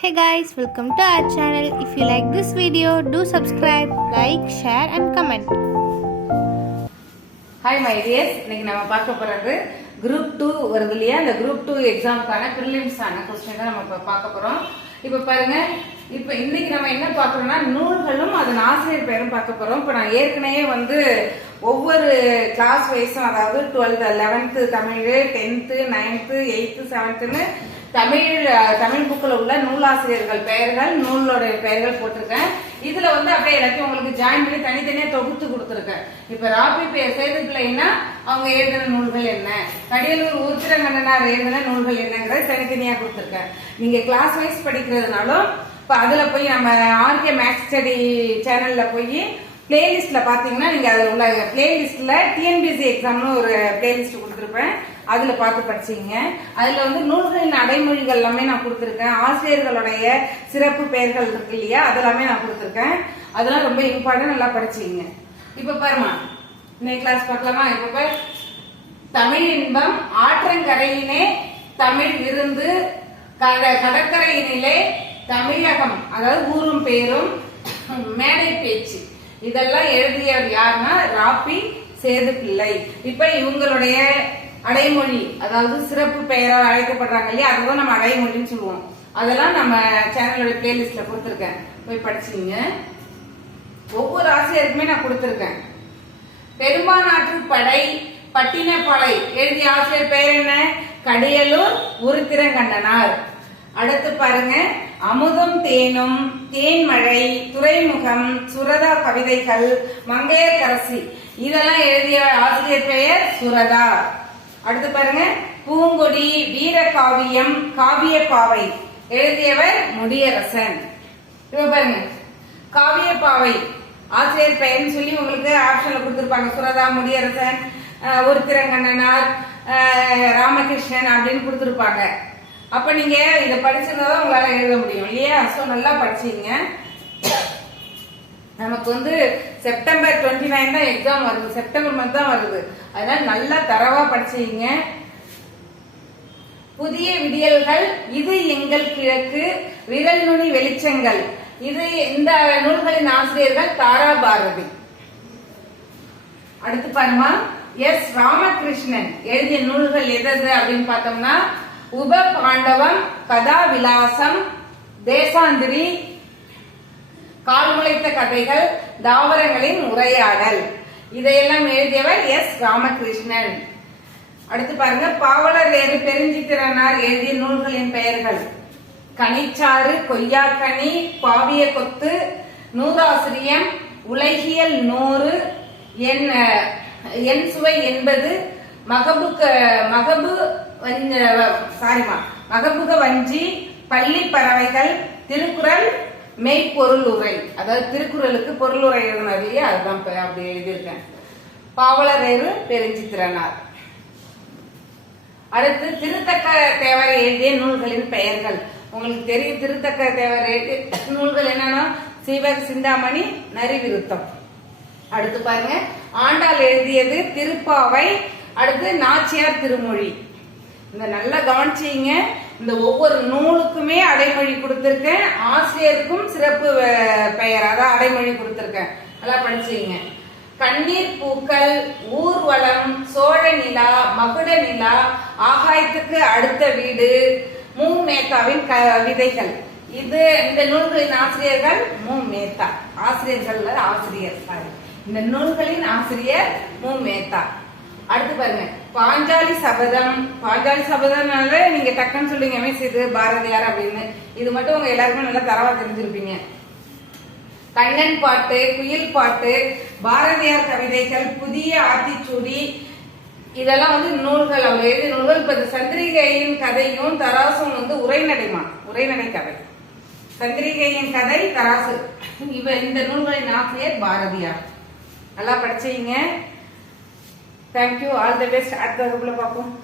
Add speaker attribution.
Speaker 1: Hey guys welcome to our channel if you like this video do subscribe like share and comment
Speaker 2: hi my dears இன்னைக்கு நம்ம பார்க்க போறது group two வருது இல்லையா? அந்த group two எக்ஸாமுக்கான ப்ரிலிம்ஸான கொஸ்டின் தான் நம்ம இப்போ பார்க்க போறோம். இப்போ பாருங்க இப்போ இன்னைக்கு நம்ம என்ன பார்க்குறோம்னா நூல்களும் அதன் ஆசிரியர் பெயரும் பார்க்க போகிறோம் இப்போ நான் ஏற்கனவே வந்து ஒவ்வொரு கிளாஸ் வைஸும் அதாவது twelfth eleventh Tamil tenth ninth eighth செவன்த்துன்னு Tamil Tamil புக்கில் உள்ள நூலாசிரியர்கள் பெயர்கள் நூலோட பெயர்கள் போட்டிருக்கேன். இதில் வந்து அப்படியே எல்லாத்தையும் உங்களுக்கு ஜாயின் பண்ணி தனித்தனியாக தொகுத்து கொடுத்துருக்கேன். இப்போ ராபி பேர் சேது பிள்ளைன்னா அவங்க எழுதின நூல்கள் என்ன? கடியலூர் உருத்திரங்கண்ணனார் எழுதின நூல்கள் என்னங்கிறத தனித்தனியா கொடுத்துருக்கேன். நீங்க கிளாஸ் வைஸ் படிக்கிறதுனாலும் இப்ப அதுல போய் நம்ம ஆர்கே மேக்ஸ் ஸ்டடி சேனல்ல போய் பிளேலிஸ்ட்ல பாத்தீங்கன்னா நீங்க அதுல உள்ள பிளேலிஸ்ட்ல டிஎன்பிசி எக்ஸாம்னு ஒரு பிளேலிஸ்ட் கொடுத்துருப்பேன். அதுல பார்த்து படிச்சீங்க அதுல வந்து நூல்களின் அடைமொழிகள் எல்லாமே நான் கொடுத்துருக்கேன். ஆசிரியர்களுடைய சிறப்பு பெயர்கள் இருக்கு இல்லையா? அதெல்லாமே நான் கொடுத்துருக்கேன். அதெல்லாம் ரொம்ப இம்பார்ட்டன்ட் நல்லா படிச்சீங்க இப்ப பாருமா இன்னைக்கு கிளாஸ் பார்க்கலாமா? இப்ப தமிழ் இன்பம் ஆற்றங்கரையினே தமிழ் விருந்து கட- கடற்கரையினிலே தமிழகம் அதாவது ஊரும் பேரும் மேடை பேச்சு. இதெல்லாம் எழுதியவர் யாருன்னா ராப்பி சேது பிள்ளை இப்ப இவங்களுடைய அடைமொழி அதாவது சிறப்பு பெயரால் அழைக்கப்படுறாங்க இல்லையா? அதுதான் நம்ம அடைமொழின்னு சொல்லுவோம். அதெல்லாம் நம்ம சேனலோட பிளேலிஸ்ட்ல கொடுத்துருக்கேன். போய் படிச்சீங்க ஒவ்வொரு ஆசிரியருக்குமே நான் கொடுத்துருக்கேன். பெரும்பானாற்று படை பட்டினப்பாளை எழுதிய ஆசிரியர் பெயர் என்ன? கடியலூர் உருத்திரங்கண்ணனார் அடுத்து பாருங்க. அமுதும் தேனும் தேன்மழை துறைமுகம் சுரதா கவிதைகள் மங்கையர்கரசி. இதெல்லாம் எழுதிய ஆசிரியர் பெயர் சுரதா. அடுத்து பாருங்க. பூங்கொடி வீரகாவியம் காவியப்பாவை எழுதியவர் முடியரசன். இப்ப பாருங்க. காவியப்பாவை ஆசிரியர் பெயர்னு சொல்லி உங்களுக்கு ஆப்ஷன்ல கொடுத்துருப்பாங்க. சுரதா முடியரசன் ஒரு திரங்கண்ணனார் ராமகிருஷ்ணன் அப்படின்னு கொடுத்திருப்பாங்க. அப்ப நீங்க இத படிச்சிருந்தாதான் உங்களால எழுத முடியும் இல்லையா? சோ நல்லா படிச்சீங்க நமக்கு வந்து செப்டம்பர் டுவெண்ட்டி நைன் தான் எக்ஸாம் வருது. செப்டம்பர் மந்த் தான் வருது. அதனால நல்லா தரவா படிச்சீங்க புதிய விடியல்கள் இது எங்கள் கிழக்கு விரல் நுனி வெளிச்சங்கள். இது இந்த நூல்களின் ஆசிரியர்கள் தாரா பாரதி அடுத்து பாருமா எஸ் ராமகிருஷ்ணன் எழுதிய நூல்கள் எதது அப்படின்னு பார்த்தோம்னா உப பாண்டவம் கதா விலாசம் தேசாந்திரி கால் முளைத்த கதைகள் தாவரங்களின் உரையாடல். இதையெல்லாம் எழுதியவர் எஸ் ராமகிருஷ்ணன். அடுத்து பாருங்க பாவலர் வேறு பெருஞ்சித்திரனார் எழுதிய நூல்களின் பெயர்கள். கனிச்சாறு கொய்யாக்கனி பாவிய கொத்து நூதாசிரியம் உலகியல் நூறு என் என் சுவை என்பது மகபு மகபு சாரிமா மகபுக வஞ்சி பள்ளி பறவைகள் திருக்குறள் மெய்ப்பொருள் உரை. அதாவது திருக்குறளுக்கு பொருள் உரை எழுதினது இல்லையா? அதுதான் அப்படி எழுதியிருக்கேன். பாவலரேறு பெருஞ்சித்திரனார். அடுத்து திருத்தக்க தேவரை எழுதிய நூல்களின் பெயர்கள். உங்களுக்கு தெரியும் திருத்தக்க தேவர் நூல்கள் என்னன்னா சீவக சிந்தாமணி நரிவிருத்தம் அடுத்து பாருங்க. ஆண்டாள் எழுதியது திருப்பாவை அடுத்து நாச்சியார் திருமொழி. இந்த நல்லா கவனிச்சீங்க. இந்த ஒவ்வொரு நூலுக்குமே அடைமொழி கொடுத்துருக்கேன். ஆசிரியருக்கும் சிறப்பு பெயர் அதான் அடைமொழி கொடுத்துருக்கேன். நல்லா படிச்சுங்க கண்ணீர் பூக்கள் ஊர்வலம் சோழ நிலா மகுட நிலா ஆகாயத்துக்கு அடுத்த வீடு மு மேத்தாவின் கவிதைகள் இது இந்த நூல்களின் ஆசிரியர்கள் மு மேத்தா ஆசிரியர்கள் ஆசிரியர் சாரி இந்த நூல்களின் ஆசிரியர் மு மேத்தா அடுத்து பாருங்க. பாஞ்சாலி சபதம். பாஞ்சாலி சபதம்னால நீங்க டக்குன்னு சொல்லுங்க மிஸ் இது பாரதியார் அப்படின்னு. இது மட்டும் உங்க எல்லாருக்குமே நல்லா தரவா தெரிஞ்சிருப்பீங்க. கண்ணன் பாட்டு குயில் பாட்டு பாரதியார் கவிதைகள் புதிய ஆத்திச்சூடி இதெல்லாம் வந்து நூல்கள் அவர் எழுதிய நூல்கள். இப்ப இந்த சந்திரிகையின் கதையும் தராசும் வந்து உரைநடைமா உரைநடை கதை. சந்திரிகையின் கதை தராசு. இவ இந்த நூல்களின் ஆசிரியர் பாரதியார். நல்லா படிச்சீங்க. தேங்க்யூ ஆல் தி பெஸ்ட் அடுத்த வகுப்புல பார்ப்போம்.